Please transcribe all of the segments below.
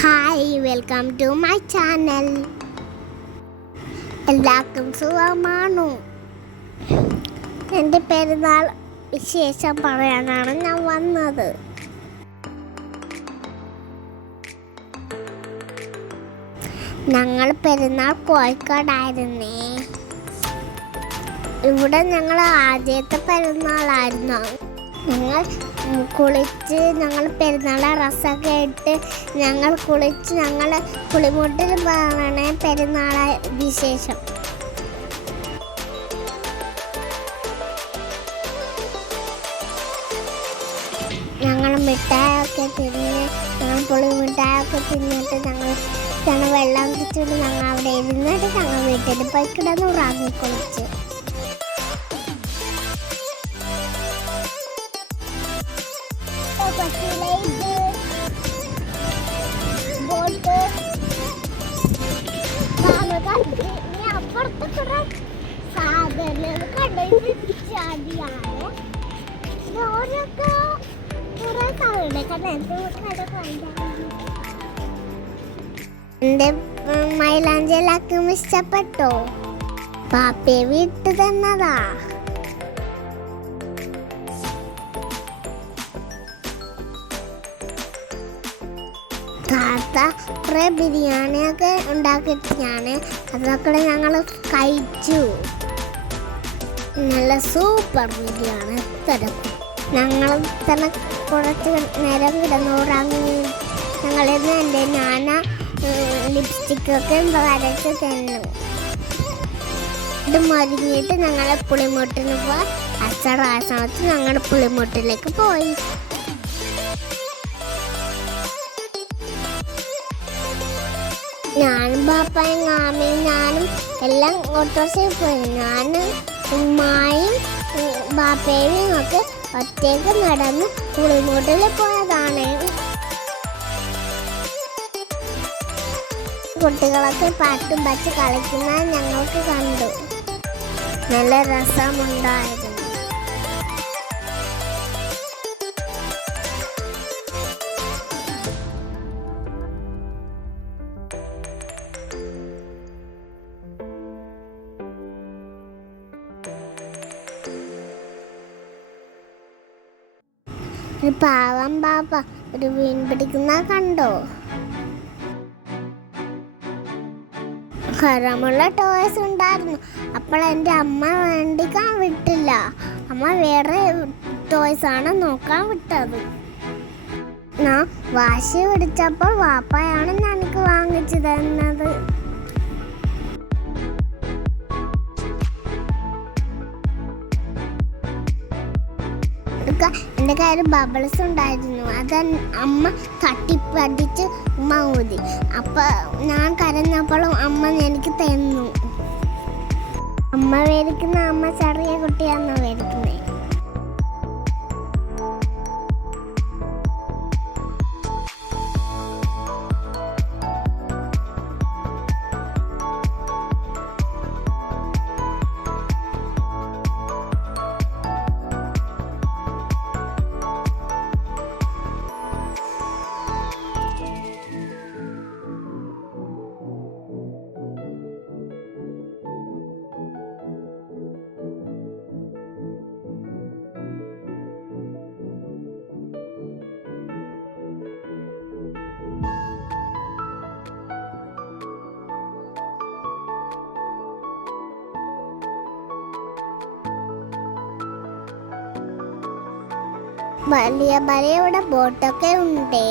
Hi, welcome to my channel. എല്ലാവർക്കും സുഖമാണോ? എൻ്റെ പെരുന്നാൾ വിശേഷം പറയാനാണ് ഞാൻ വന്നത്. ഞങ്ങൾ പെരുന്നാൾ കോഴിക്കോടായിരുന്നേ. ഇവിടെ ഞങ്ങൾ ആദ്യത്തെ പെരുന്നാളായിരുന്നു. ഞങ്ങൾ പെരുന്നാളെ ഡ്രസ്സൊക്കെ ഇട്ട് ഞങ്ങൾ കുളിച്ച് ഞങ്ങൾ കുളിമുട്ടിൽ പറയണ പെരുന്നാളെ വിശേഷം. ഞങ്ങൾ മിഠായൊക്കെ തിന്ന് പുളിമിഠായൊക്കെ തിന്നിട്ട് ഞങ്ങൾ വെള്ളം കുടിച്ചിട്ട് ഞങ്ങൾ അവിടെ ഇരുന്നിട്ട് ഞങ്ങൾ വീട്ടിൽ പോയി കിടന്ന് ഉറങ്ങി കുളിച്ച്. എന്റെ മൈലാഞ്ചിലാക്കും ഇഷ്ടപ്പെട്ടോ? പാപ്പയെ വിട്ട് തന്നതാ. താത്ത കുറെ ബിരിയാണിയൊക്കെ ഉണ്ടാക്കിയിട്ട് അതൊക്കെ ഞങ്ങൾ കഴിച്ചു. നല്ല സൂപ്പർ ബിരിയാണി തരം. ഞങ്ങൾ തന്നെ കുറച്ച് നേരം കിടന്നുറങ്ങി. ഞങ്ങളിന്ന് ഞാൻ ലിപ്സ്റ്റിക്കൊക്കെ വരച്ച് തന്നു. ഇത് മരിഞ്ഞിട്ട് ഞങ്ങൾ പുളിമുട്ടിന് പോയി. അച്ഛനായ സമയത്ത് ഞങ്ങൾ പുളിമുട്ടിലേക്ക് പോയി. ഞാനും പാപ്പയും മാമയും ഞാനും എല്ലാം ഓട്ടോറിക്ഷയിൽ പോയി. ഞാനും ഉമ്മായും ബാപ്പയും ഒക്കെ ഒറ്റയ്ക്ക് നടന്ന് പുളിമുട്ടിൽ പോയതാണ്. കുട്ടികളൊക്കെ പാട്ടും വച്ച് കളിക്കുന്നത് ഞങ്ങൾക്ക് കണ്ടു. നല്ല രസമുണ്ടായിരുന്നു. ഒരു പാവം പാപ്പ ഒരു മീൻ പിടിക്കുന്ന കണ്ടോ? ഹരമുള്ള ടോയ്സ് ഉണ്ടായിരുന്നു. അപ്പോൾ എൻ്റെ അമ്മ വേണ്ടിക്കാൻ വിട്ടില്ല. അമ്മ വേറെ ടോയ്സാണ് നോക്കാൻ വിട്ടത്. ഞാൻ വാശി പിടിച്ചപ്പോൾ വാപ്പയാണ് എനിക്ക് വാങ്ങിച്ചു തന്നത്. എൻ്റെ കയ്യിൽ ബബിൾസ് ഉണ്ടായിരുന്നു. അത് അമ്മ തട്ടിപ്പടിച്ച് ഉമ്മ ഊതി. അപ്പം ഞാൻ കരഞ്ഞപ്പോഴും അമ്മ എനിക്ക് തന്നു. അമ്മ മേടിക്കുന്ന അമ്മ ചെറിയ കുട്ടിയാണോ മേടിക്കുന്നത്? വലിയ വലിയ ബോട്ടൊക്കെ ഉണ്ടേ.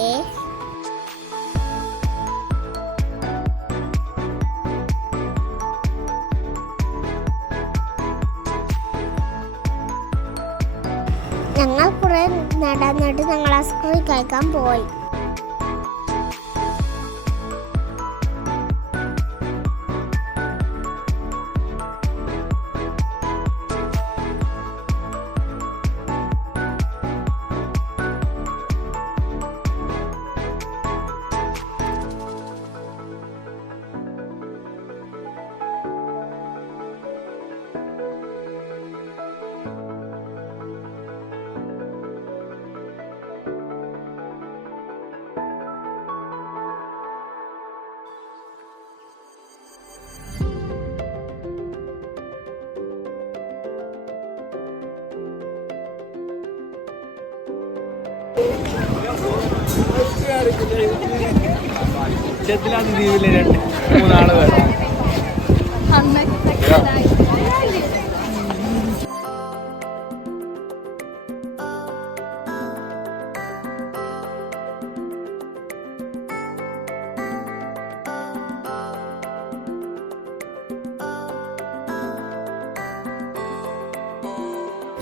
ഞങ്ങൾ കുറെ നടന്നിട്ട് ഞങ്ങൾ ഐസ്ക്രീം കഴിക്കാൻ പോയി. ദ്വീപിലെ 2-3 ആള് വേണം.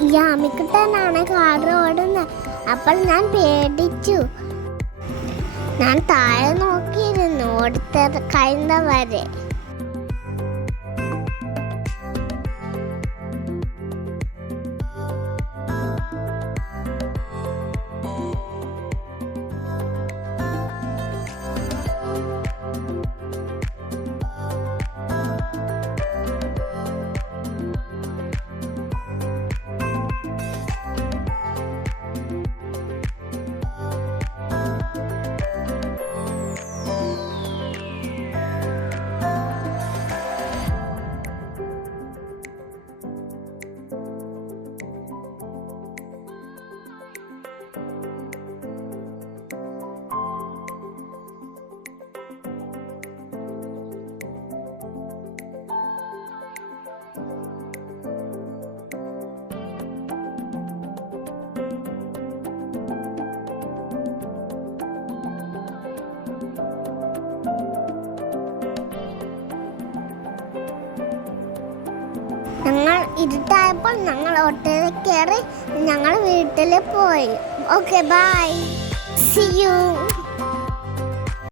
ഈ ആമിക്കുട്ടനാണ് കാർ ഓടുന്നത്. അപ്പോൾ ഞാൻ പേടിച്ചു. ഞാൻ താഴെ നോക്കിയിരുന്നു ഓടുത്ത കഴിയുന്നവരെ. ഞങ്ങൾ ഇരുട്ടായപ്പോൾ ഞങ്ങൾ ഓട്ടോയിൽ കയറി ഞങ്ങൾ വീട്ടിൽ പോയി. Okay bye, see U.